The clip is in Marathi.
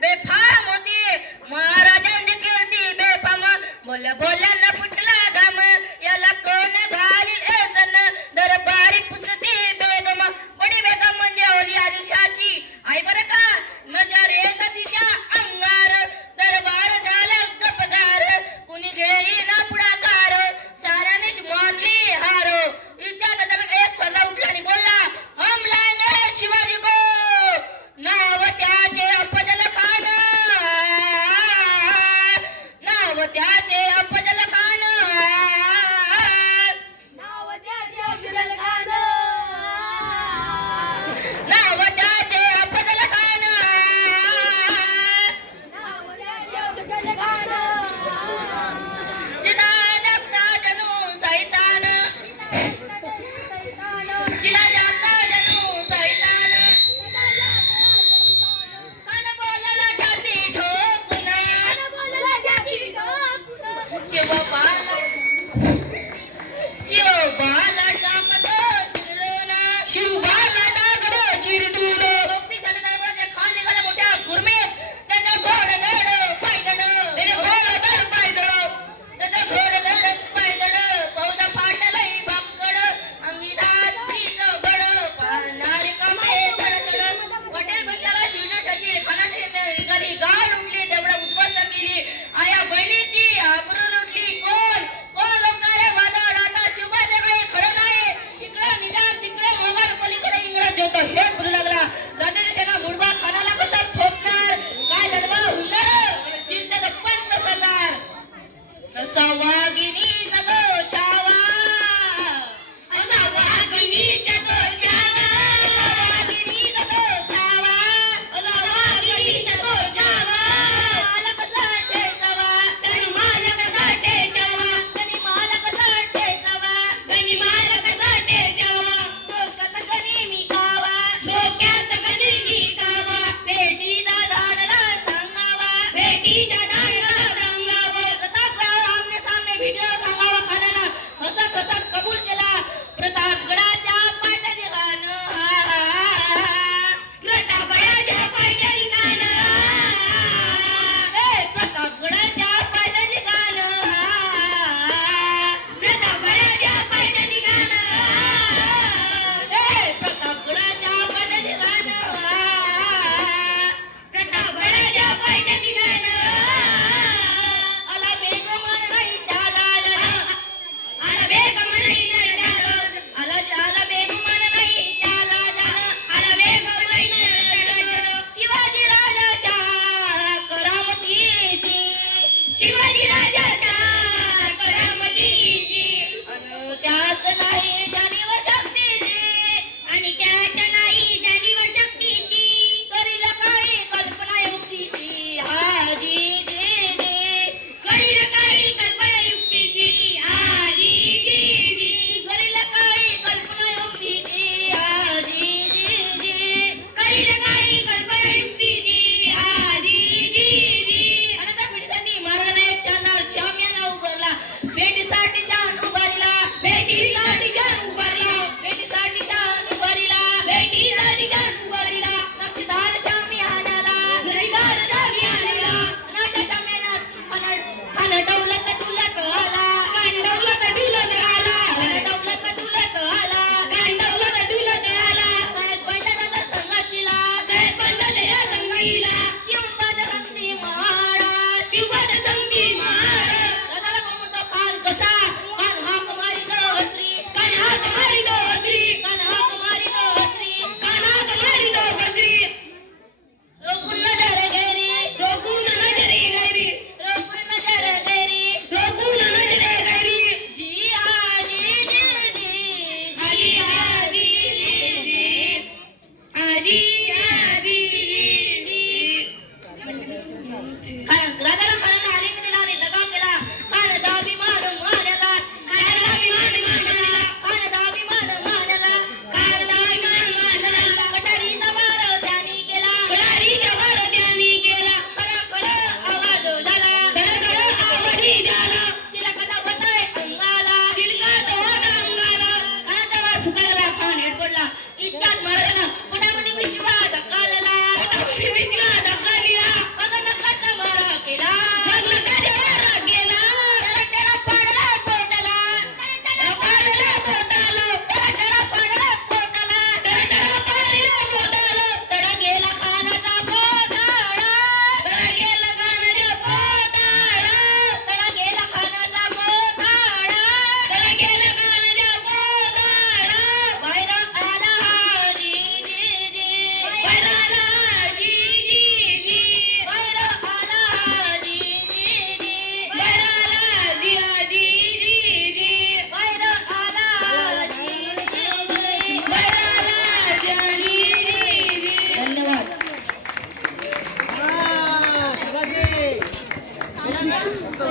बेफाम होती. महाराजांनी केली बेफाम. बोल बोल्यानं Salvador. जी